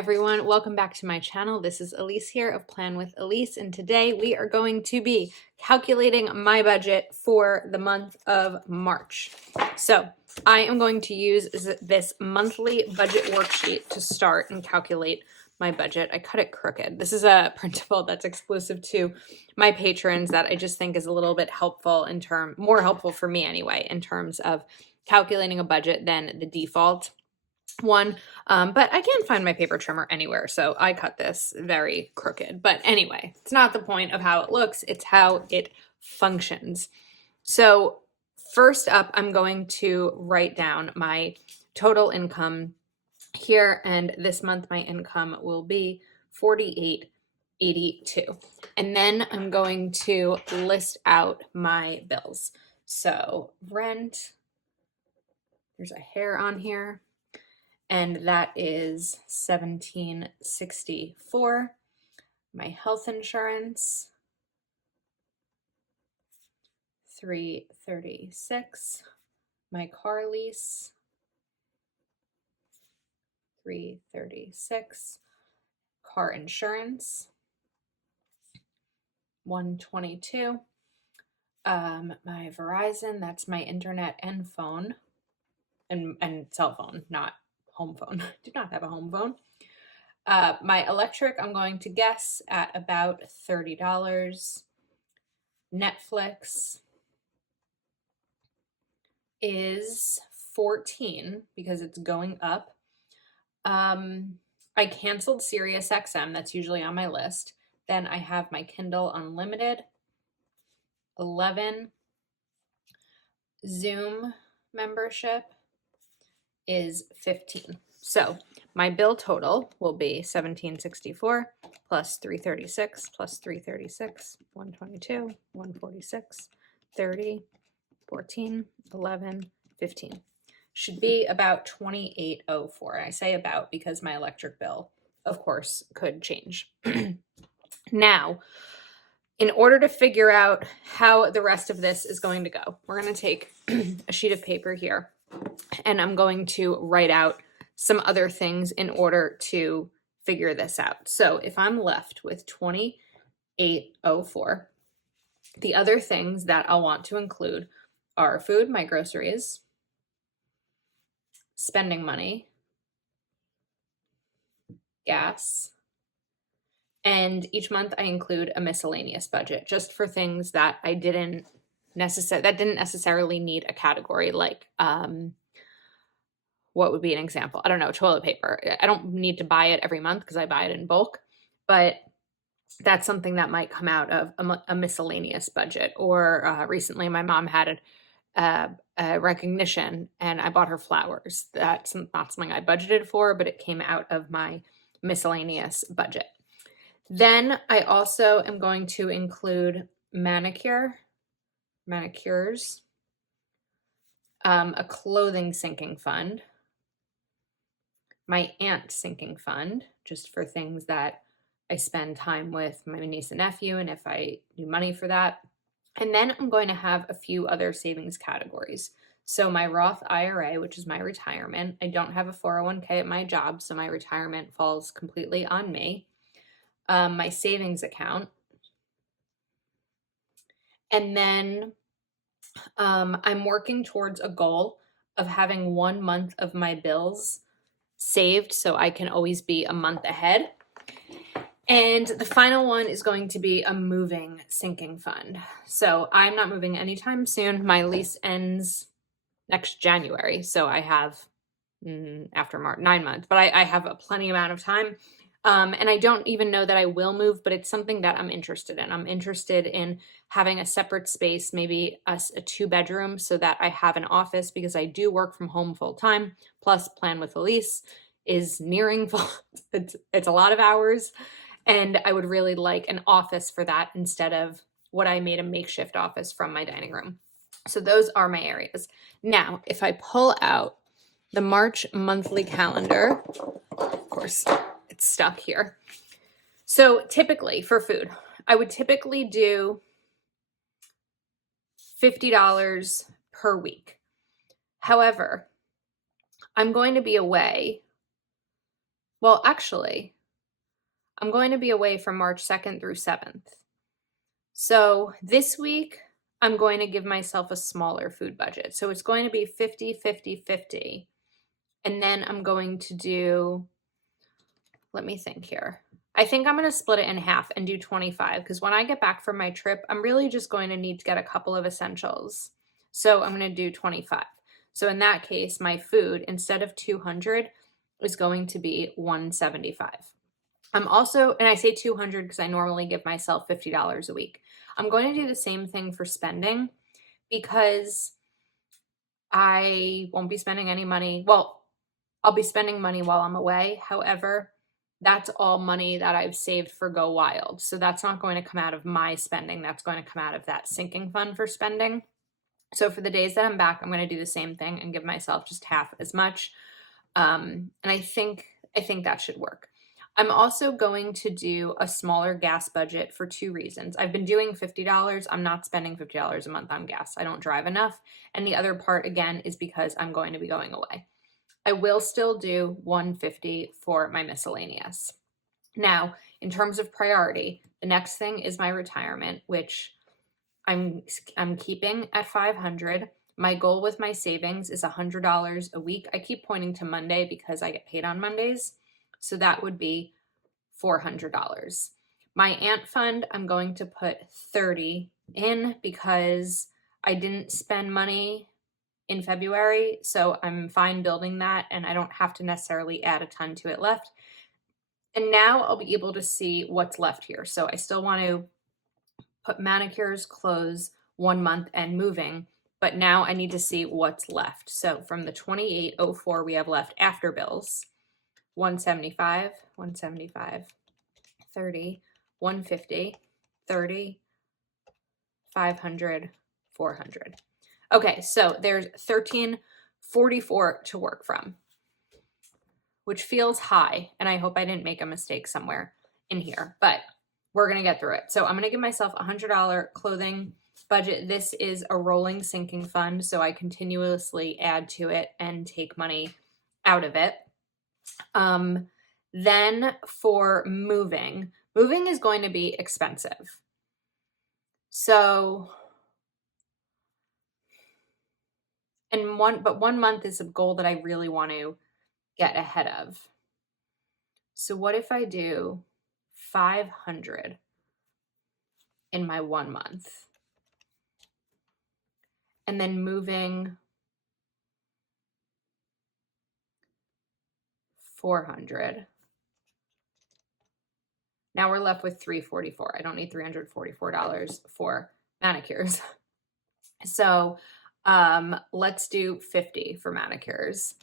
everyone, welcome back to my channel. This is Elise here of Plan with Elise, and today we are going to be calculating my budget for the month of March. So I am going to use this monthly budget worksheet to start and calculate my budget. I cut it crooked. This is a printable that's exclusive to my patrons that I just think is a little bit helpful more helpful for me anyway, in terms of calculating a budget than the default one. But I can't find my paper trimmer anywhere, so I cut this very crooked. But anyway, it's not the point of how it looks, it's how it functions. So first up, I'm going to write down my total income here, and this month my income will be $48.82. And then I'm going to list out my bills. So rent, there's a hair on here, and that is $17.64. My health insurance, $336. My car lease, $336. Car insurance, $122. My Verizon, that's my internet and phone, and cell phone, not home phone. I do not have a home phone. My electric, I'm going to guess at about $30. Netflix is $14 because it's going up. I canceled SiriusXM. That's usually on my list. Then I have my Kindle Unlimited, $11. Zoom membership is $15. So my bill total will be $17.64 plus $336 plus $336, $122, $146, $30, $14, $11, $15. Should be about $28.04. I say about because my electric bill, of course, could change. Now, in order to figure out how the rest of this is going to go, we're going to take a sheet of paper here, and I'm going to write out some other things in order to figure this out. So if I'm left with $28.04, the other things that I'll want to include are food, my groceries, spending money, gas, and each month I include a miscellaneous budget just for things that didn't necessarily need a category, like what would be an example? I don't know, toilet paper. I don't need to buy it every month because I buy it in bulk, but that's something that might come out of a miscellaneous budget. Or recently my mom had a recognition and I bought her flowers. That's not something I budgeted for, but it came out of my miscellaneous budget. Then I also am going to include manicures, a clothing sinking fund, my aunt sinking fund, just for things that I spend time with my niece and nephew, and if I need money for that. And then I'm going to have a few other savings categories. So my Roth IRA, which is my retirement. I don't have a 401k at my job, so my retirement falls completely on me. My savings account. And then I'm working towards a goal of having 1 month of my bills saved so I can always be a month ahead. And the final one is going to be a moving sinking fund. So I'm not moving anytime soon. My lease ends next January. So I have, after March, 9 months, but I have a plenty amount of time. And I don't even know that I will move, but it's something that I'm interested in. I'm interested in having a separate space, maybe a 2-bedroom, so that I have an office, because I do work from home full time. Plus, Plan with Elise is nearing full. It's a lot of hours, and I would really like an office for that instead of what I made a makeshift office from my dining room. So those are my areas. Now, if I pull out the March monthly calendar, of course, it's stuck here. So typically for food, I would typically do $50 per week. However, I'm going to be away Well, actually, I'm going to be away from March 2nd through 7th. So this week, I'm going to give myself a smaller food budget. So it's going to be 50, 50, 50. And then I'm going to do, let me think here. I think I'm going to split it in half and do 25 because when I get back from my trip, I'm really just going to need to get a couple of essentials. So I'm going to do 25. So in that case, my food, instead of 200, is going to be 175. I'm also, and I say 200 because I normally give myself $50 a week. I'm going to do the same thing for spending because I won't be spending any money. Well, I'll be spending money while I'm away. However, that's all money that I've saved for Go Wild. So that's not going to come out of my spending. That's going to come out of that sinking fund for spending. So for the days that I'm back, I'm going to do the same thing and give myself just half as much. And I think that should work. I'm also going to do a smaller gas budget for two reasons. I've been doing $50. I'm not spending $50 a month on gas. I don't drive enough. And the other part, again, is because I'm going to be going away. I will still do $150 for my miscellaneous. Now, in terms of priority, the next thing is my retirement, which I'm keeping at $500. My goal with my savings is $100 a week. I keep pointing to Monday because I get paid on Mondays. So that would be $400. My aunt fund, I'm going to put 30 in because I didn't spend money in February. So I'm fine building that and I don't have to necessarily add a ton to it left. And now I'll be able to see what's left here. So I still want to put manicures, clothes, 1 month, and moving. But now I need to see what's left. So from the 2804 we have left after bills, 175, 175, 30, 150, 30, 500, 400. Okay, so there's 1344 to work from, which feels high, and I hope I didn't make a mistake somewhere in here, but we're going to get through it. So I'm going to give myself a $100 clothing budget. This is a rolling sinking fund, so I continuously add to it and take money out of it. Then for moving is going to be expensive. So, but 1 month is a goal that I really want to get ahead of. So what if I do 500 in my 1 month? And then moving 400. Now we're left with $344. I don't need $344 for manicures. So let's do 50 for manicures.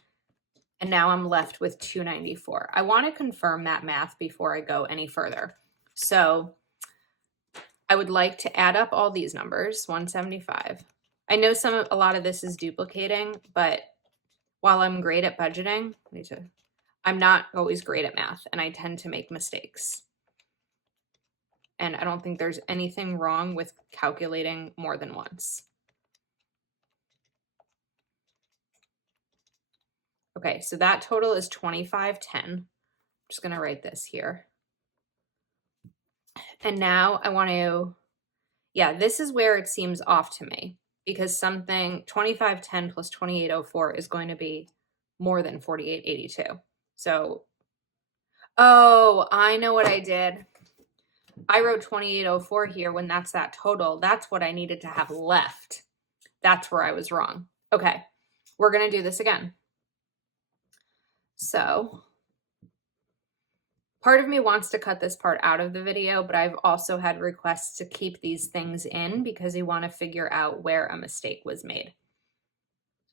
And now I'm left with $294. I want to confirm that math before I go any further. So I would like to add up all these numbers, 175. I know a lot of this is duplicating, but while I'm great at budgeting, I'm not always great at math, and I tend to make mistakes. And I don't think there's anything wrong with calculating more than once. Okay, so that total is 2510. I'm just going to write this here. And now I want to, this is where it seems off to me because something 2510 plus 2804 is going to be more than 4882. So, oh, I know what I did. I wrote 2804 here when that's that total. That's what I needed to have left. That's where I was wrong. Okay, we're going to do this again. So part of me wants to cut this part out of the video, but I've also had requests to keep these things in because you want to figure out where a mistake was made.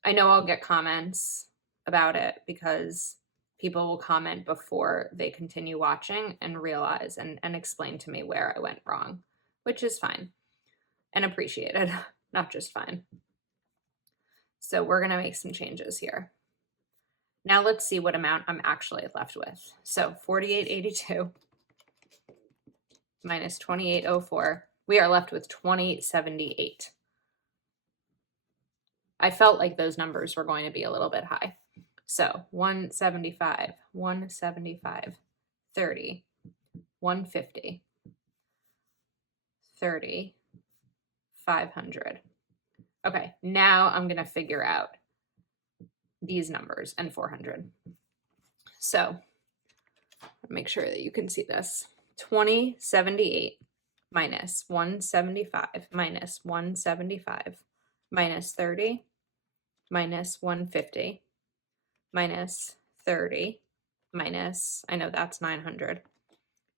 I know I'll get comments about it because people will comment before they continue watching and realize and explain to me where I went wrong, which is fine and appreciated, not just fine. So we're going to make some changes here. Now let's see what amount I'm actually left with. So 4882 minus 2804, we are left with 2078. I felt like those numbers were going to be a little bit high. So 175, 175, 30, 150, 30, 500. Okay, now I'm going to figure out these numbers and 400. So make sure that you can see this. 2078 minus 175 minus 175 minus 30 minus 150 minus 30 minus, I know that's 900.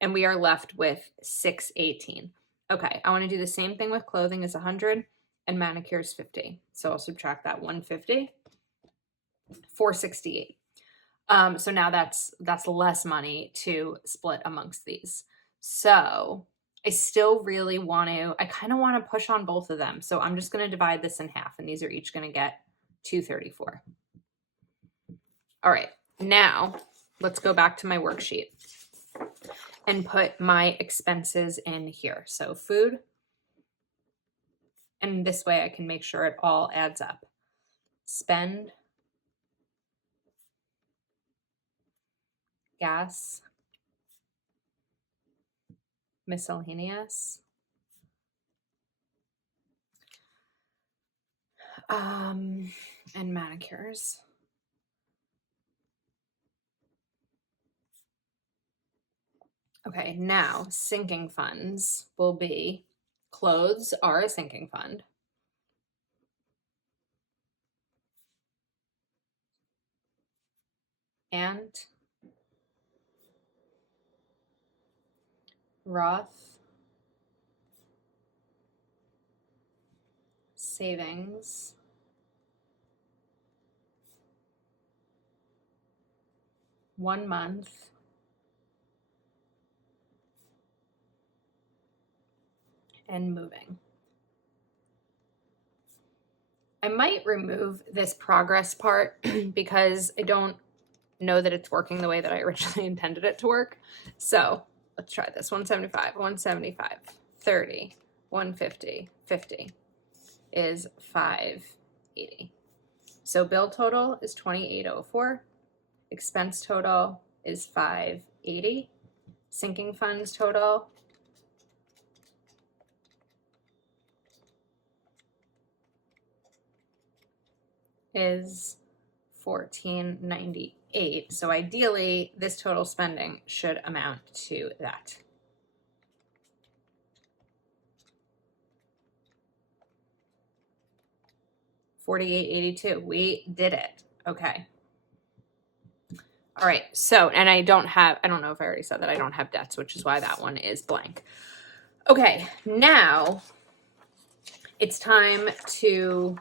And we are left with 618. Okay, I want to do the same thing with clothing is 100 and manicures 50. So I'll subtract that 150, 468. So now that's less money to split amongst these. So I still really want to, I kind of want to push on both of them. So I'm just going to divide this in half, and these are each going to get 234. All right, now let's go back to my worksheet and put my expenses in here. So food, and this way I can make sure it all adds up. Spend, gas, miscellaneous, and manicures. Okay, now sinking funds will be, clothes are a sinking fund. And Roth, savings, one month, and moving. I might remove this progress part because I don't know that it's working the way that I originally intended it to work. So let's try this. 175, 175, 30, 150, 50 is 580. So bill total is 2804. Expense total is 580. Sinking funds total is 1498. So ideally, this total spending should amount to that. $48.82. We did it. Okay. All right. So, and I don't know if I already said that I don't have debts, which is why that one is blank. Okay. Now it's time to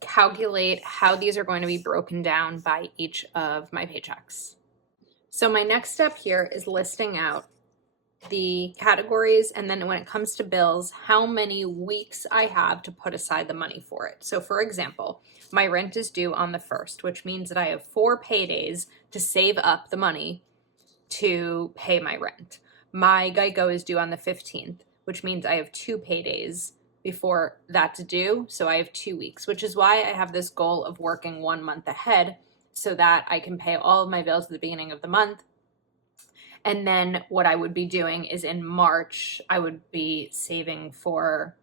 calculate how these are going to be broken down by each of my paychecks. So my next step here is listing out the categories, and then when it comes to bills, how many weeks I have to put aside the money for it. So for example, my rent is due on the 1st, which means that I have 4 paydays to save up the money to pay my rent. My Geico is due on the 15th, which means I have 2 paydays before that's due. So I have 2 weeks, which is why I have this goal of working 1 month ahead so that I can pay all of my bills at the beginning of the month. And then what I would be doing is in March, I would be saving for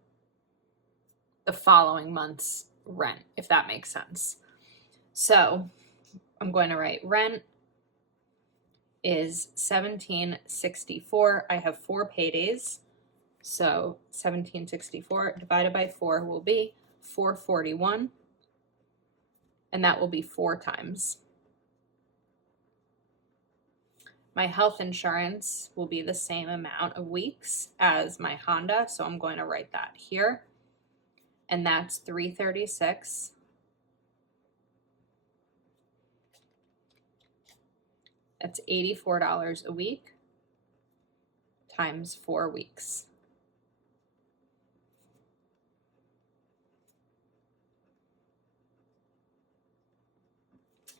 the following month's rent, if that makes sense. So I'm going to write rent is $17.64. I have 4 paydays. So $17.64 divided by 4 will be $441. And that will be 4 times. My health insurance will be the same amount of weeks as my Honda, so I'm going to write that here. And that's $336. That's $84 a week times 4 weeks.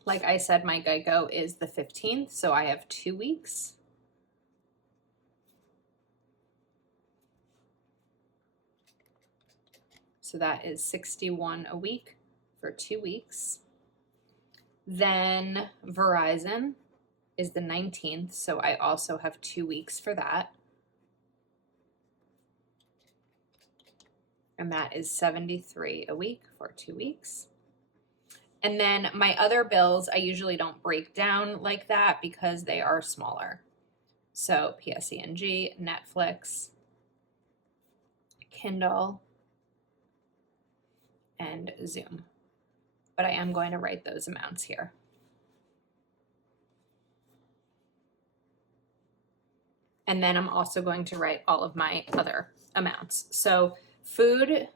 Like I said, my Geico is the 15th, so I have 2 weeks. So that is $61 a week for 2 weeks. Then Verizon is the 19th, so I also have 2 weeks for that. And that is $73 a week for 2 weeks. And then my other bills, I usually don't break down like that because they are smaller. So PSE&G, Netflix, Kindle, and Zoom. But I am going to write those amounts here. And then I'm also going to write all of my other amounts. So food,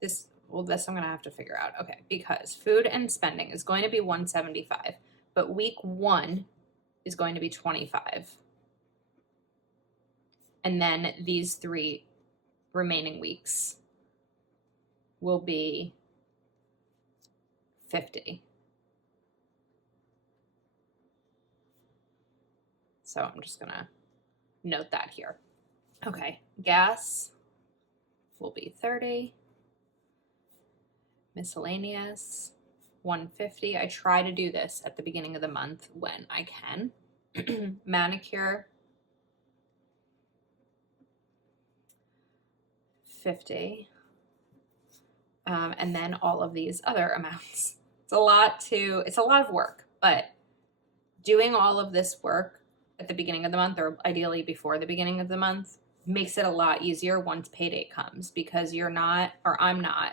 this I'm going to have to figure out. Okay, because food and spending is going to be 175, but week 1 is going to be 25. And then these 3 remaining weeks will be 50. So I'm just going to note that here. Okay, gas will be 30. Miscellaneous, 150. I try to do this at the beginning of the month when I can. Manicure, 50. And then all of these other amounts. It's a lot of work, but doing all of this work at the beginning of the month, or ideally before the beginning of the month, makes it a lot easier once payday comes, because you're not, or I'm not,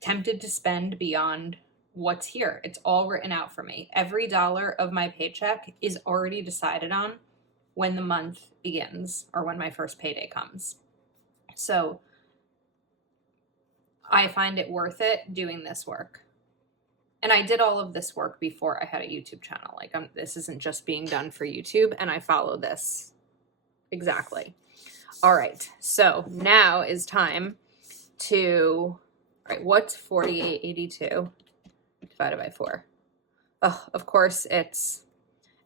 tempted to spend beyond what's here. It's all written out for me. Every dollar of my paycheck is already decided on when the month begins or when my first payday comes. So I find it worth it doing this work. And I did all of this work before I had a YouTube channel. Like, this isn't just being done for YouTube, and I follow this exactly. All right, so now is time to, all right, what's 4882 divided by 4? Oh, of course, it's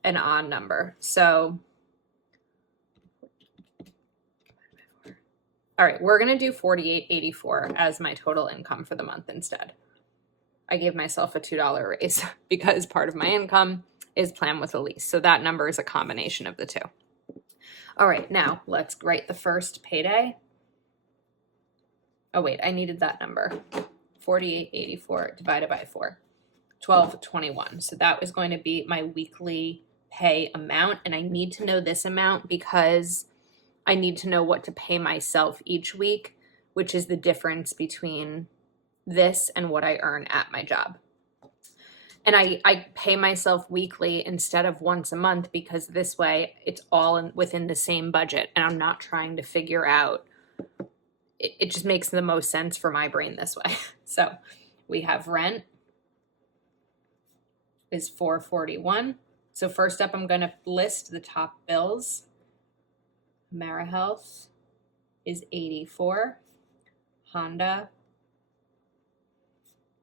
an odd number. So, all right, we're going to do 4884 as my total income for the month instead. I gave myself a $2 raise because part of my income is plan with a lease. So that number is a combination of the two. All right, now let's write the first payday. Oh wait, I needed that number. 4884 divided by 4, 1221. So that was going to be my weekly pay amount. And I need to know this amount because I need to know what to pay myself each week, which is the difference between this and what I earn at my job. And I pay myself weekly instead of once a month because this way it's all within the same budget, and I'm not trying to figure out. It just makes the most sense for my brain this way. So we have rent is $441. So first up, I'm going to list the top bills. AmeriHealth is $84. Honda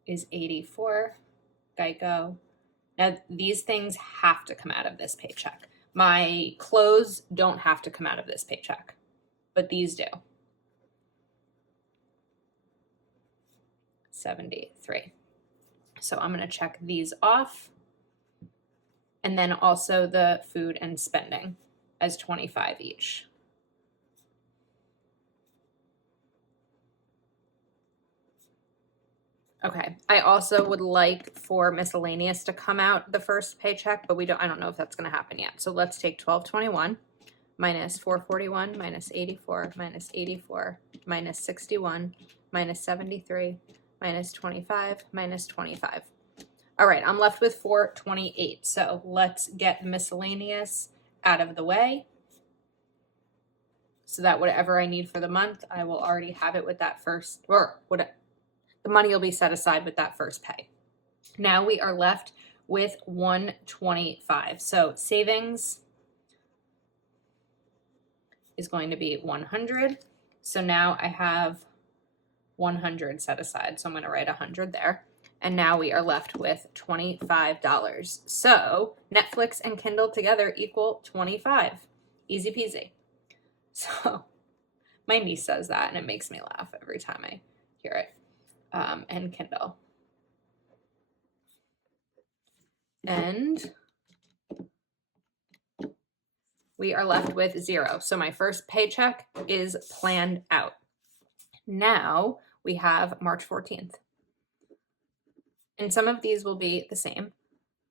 is $84. Geico. Now, these things have to come out of this paycheck. My clothes don't have to come out of this paycheck, but these do. 73. So I'm going to check these off. And then also the food and spending as 25 each. Okay, I also would like for miscellaneous to come out the first paycheck, but I don't know if that's going to happen yet. So let's take 1221 minus 441 minus 84 minus 84 minus 61 minus 73 minus 25 minus 25. All right, I'm left with 428. So let's get miscellaneous out of the way so that whatever I need for the month, I will already have it with that first, or what. The money will be set aside with that first pay. Now we are left with 125. So savings is going to be 100. So now I have 100 set aside. So I'm going to write 100 there. And now we are left with $25. So Netflix and Kindle together equal 25. Easy peasy. So my niece says that and it makes me laugh every time I hear it. And Kindle. and we are left with 0. So my first paycheck is planned out. Now we have March 14th. And some of these will be the same.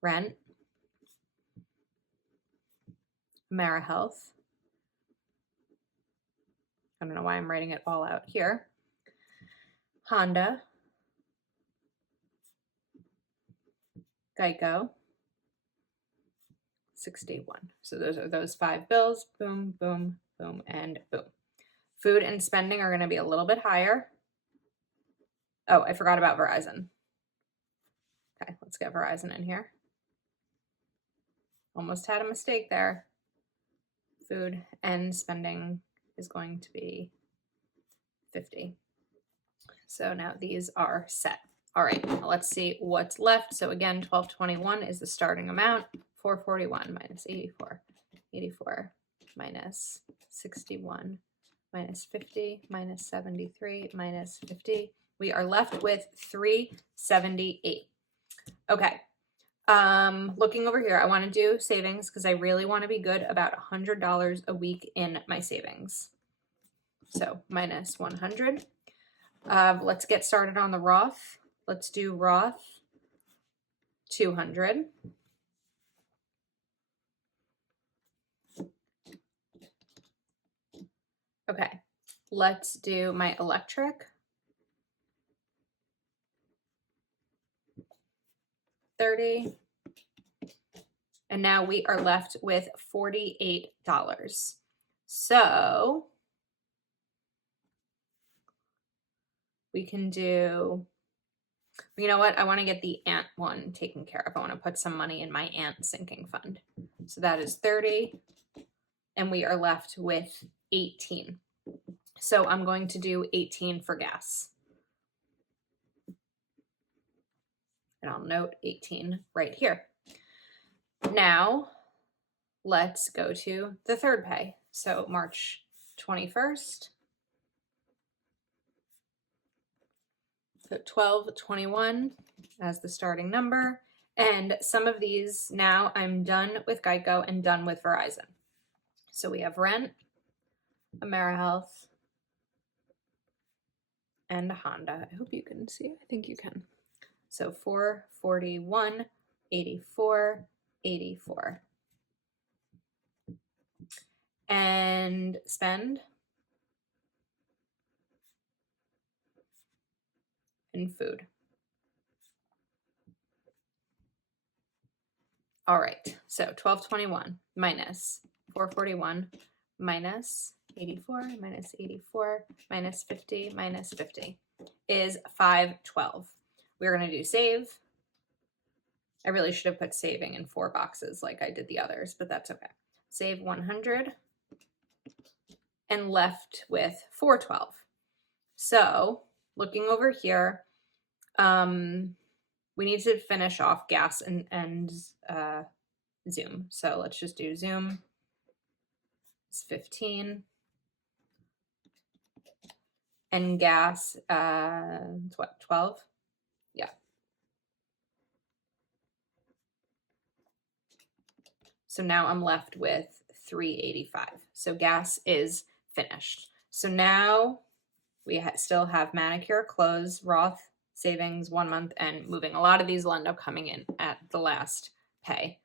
Rent, AmeriHealth. I don't know why I'm writing it all out here. Honda, Geico, 61. So those are those 5 bills. Boom, boom, boom, and boom. Food and spending are going to be a little bit higher. Oh, I forgot about Verizon. Okay, let's get Verizon in here. Almost had a mistake there. Food and spending is going to be 50. So now these are set. All right, let's see what's left. So again, 1221 is the starting amount. 441 minus 84. 84 minus 61 minus 50 minus 73 minus 50. We are left with 378. Okay. Looking over here, I want to do savings because I really want to be good about $100 a week in my savings. So minus 100. Let's get started on the Roth. Let's do Roth 200. Okay, let's do my electric. 30. And now we are left with $48. So we can do, you know what? I want to get the ant one taken care of. I want to put some money in my ant sinking fund. So that is 30. And we are left with 18. So I'm going to do 18 for gas. And I'll note 18 right here. Now, let's go to the third pay. So March 21st. So 1221 as the starting number. And some of these now I'm done with Geico and done with Verizon. So we have rent, AmeriHealth, and Honda. I hope you can see. I think you can. So 441, 84, 84. And spend and food. All right, so 1221 minus 441 minus 84 minus 84 minus 50 minus 50 is 512. We're going to do save. I really should have put saving in 4 boxes like I did the others, but that's okay. Save 100 and left with 412. So looking over here, we need to finish off gas and Zoom. So let's just do Zoom. It's 15. And gas, it's what, 12? Yeah. So now I'm left with 385. So gas is finished. So now we still have manicure, clothes, Roth, savings, 1 month, and moving. A lot of these will end up coming in at the last pay.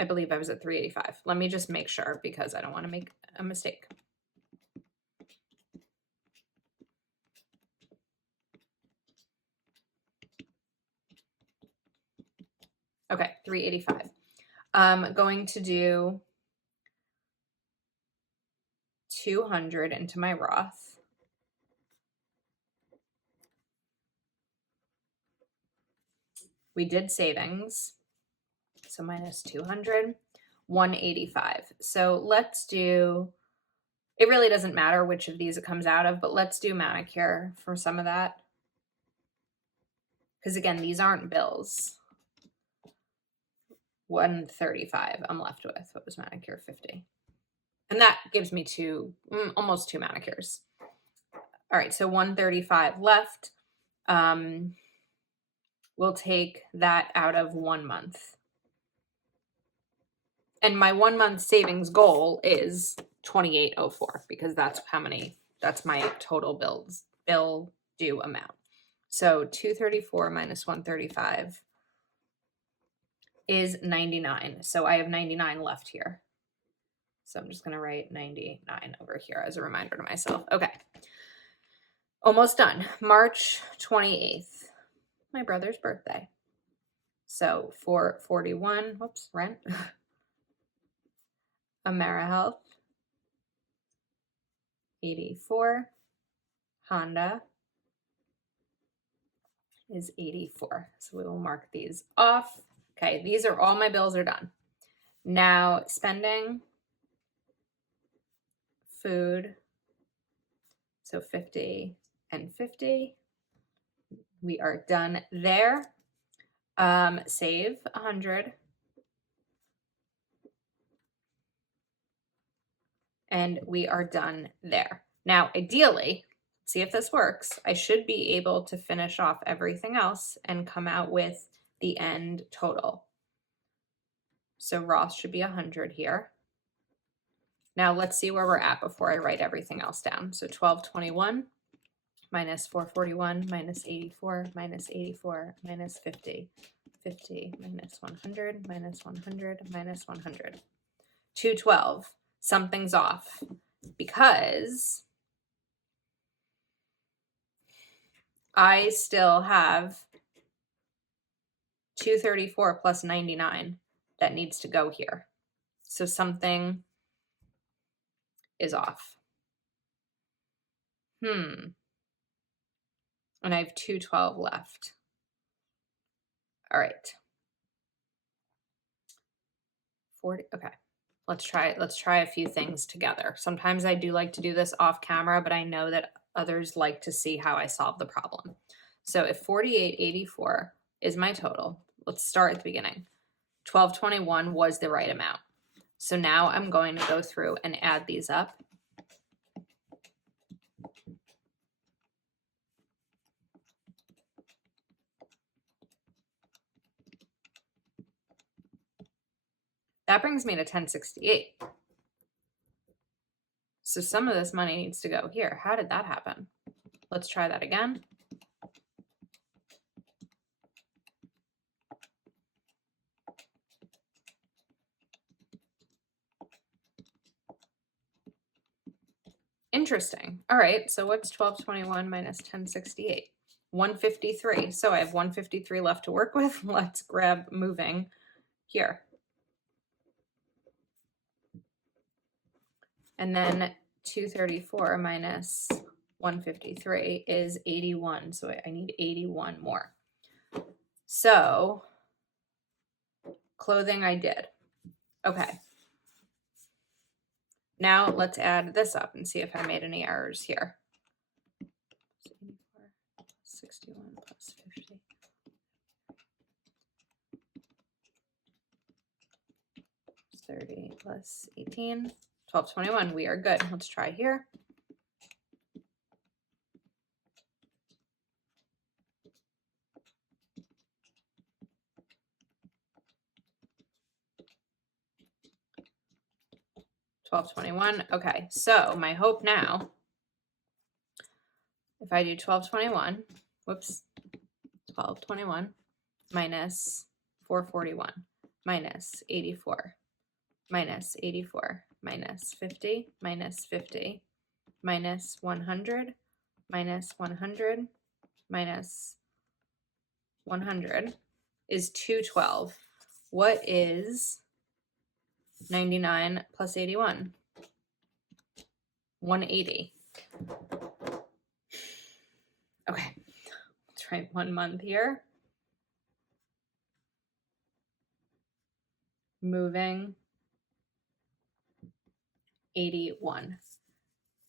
I believe I was at 385. Let me just make sure because I don't want to make a mistake. Okay, 385. I'm going to do 200 into my Roth. We did savings. So minus 200, 185. So let's do, it really doesn't matter which of these it comes out of, but let's do manicure for some of that. Because again, these aren't bills. 135 I'm left with. What was manicure? 50. And that gives me almost 2 manicures. All right, so 135 left. we'll take that out of 1 month. And my 1 month savings goal is 2804 because that's my total bill due amount. So 234 minus 135 is 99. So I have 99 left here. So I'm just going to write 99 over here as a reminder to myself. Okay. Almost done. March 28th, my brother's birthday. So 441, whoops, rent. AmeriHealth, 84. Honda is 84. So we will mark these off. Okay, these are all my bills are done. Now spending, food, so 50 and 50. We are done there. Save 100. And we are done there. Now, ideally, see if this works, I should be able to finish off everything else and come out with the end total. So Ross should be 100 here. Now let's see where we're at before I write everything else down. So 1221 minus 441 minus 84 minus 84 minus 50. 50 minus 100 minus 100 minus 100. 212. Something's off because I still have 234 plus 99 that needs to go here. So something is off. And I have 212 left. All right. 40. Okay. Let's try a few things together. Sometimes I do like to do this off camera, but I know that others like to see how I solve the problem. So if 4884 is my total, let's start at the beginning. 1221 was the right amount. So now I'm going to go through and add these up. That brings me to 1068. So some of this money needs to go here. How did that happen? Let's try that again. Interesting. All right, so what's 1221 minus 1068? 153. So I have 153 left to work with. Let's grab moving here. And then 234 minus 153 is 81. So I need 81 more. So clothing I did. Okay. Now let's add this up and see if I made any errors here. 61 plus 50. 30 plus 18. 1221. We are good. Let's try here. $12.21. Okay, so my hope now, if I do 12.21, whoops, 12.21 minus 441 minus 84 minus 84 minus 50 minus 50 minus 100 minus 100 minus 100 is 212. What is 99 plus 81? 180. Okay, let's write 1 month here. Moving 81.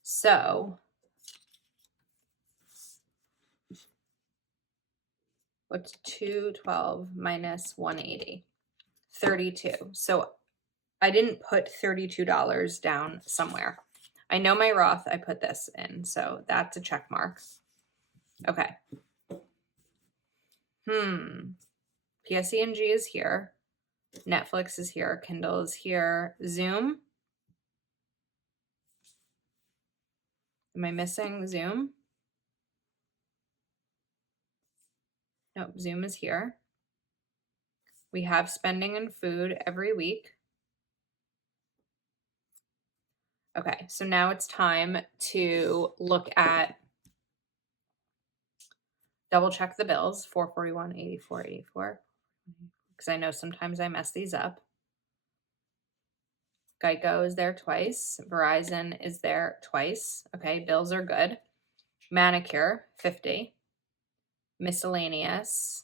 So what's 212 minus 180? 32. So I didn't put $32 down somewhere. I know my Roth, I put this in, so that's a check mark. Okay. PSE&G is here. Netflix is here. Kindle is here. Zoom. Am I missing Zoom? Nope, Zoom is here. We have spending and food every week. Okay, so now it's time to look at, double check the bills, 441, 84, 84, because I know sometimes I mess these up. Geico is there twice. Verizon is there twice. Okay, bills are good. Manicure, 50. Miscellaneous,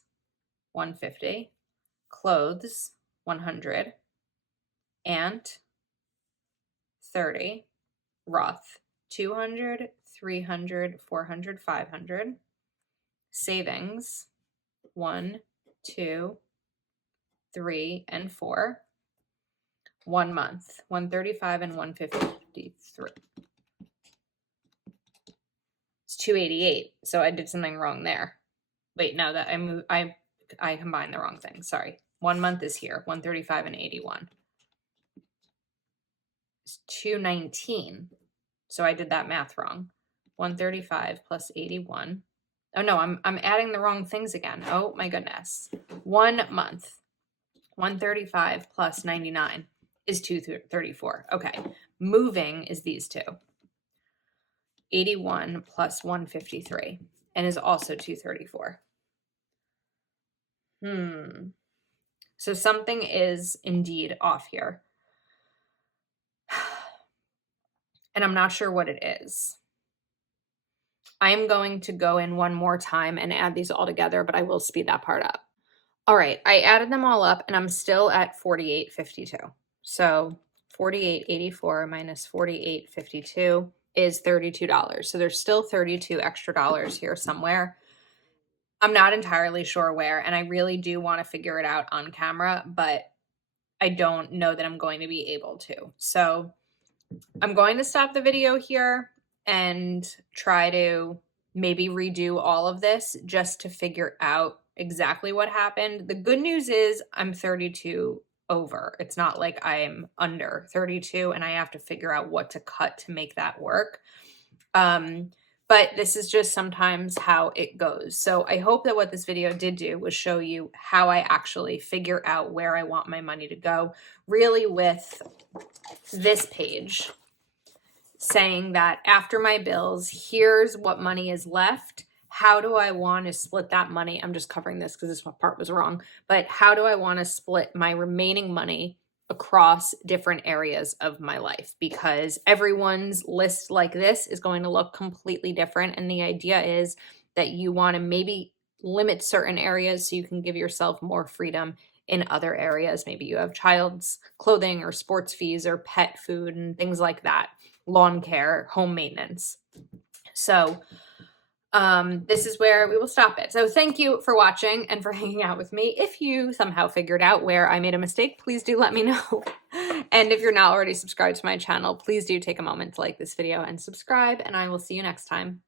150. Clothes, 100. Ant, 30. Roth, 200, 300, 400, 500. Savings, 1, 2, 3, and 4. 1 month, 135 and 153. It's 288. So I did something wrong there. Wait, no, that I combined the wrong thing. Sorry. 1 month is here, 135 and 81. It's 219. So I did that math wrong. 135 plus 81. Oh no, I'm adding the wrong things again. Oh my goodness. 1 month. 135 plus 99 is 234. Okay. Moving is these two. 81 plus 153 and is also 234. So something is indeed off here. And I'm not sure what it is. I am going to go in one more time and add these all together, but I will speed that part up. All right, I added them all up and I'm still at 48.52. So 48.84 minus 48.52 is $32. So there's still $32 extra here somewhere. I'm not entirely sure where, and I really do want to figure it out on camera, but I don't know that I'm going to be able to. So I'm going to stop the video here and try to maybe redo all of this just to figure out exactly what happened. The good news is I'm 32 over. It's not like I'm under 32 and I have to figure out what to cut to make that work. But this is just sometimes how it goes. So I hope that what this video did do was show you how I actually figure out where I want my money to go, really with this page saying that after my bills, here's what money is left. How do I want to split that money? I'm just covering this because this part was wrong, but how do I want to split my remaining money across different areas of my life? Because everyone's list like this is going to look completely different. And the idea is that you want to maybe limit certain areas so you can give yourself more freedom in other areas. Maybe you have child's clothing or sports fees or pet food and things like that, lawn care, home maintenance. So this is where we will stop it. So thank you for watching and for hanging out with me. If you somehow figured out where I made a mistake, please do let me know. And if you're not already subscribed to my channel, please do take a moment to like this video and subscribe, and I will see you next time.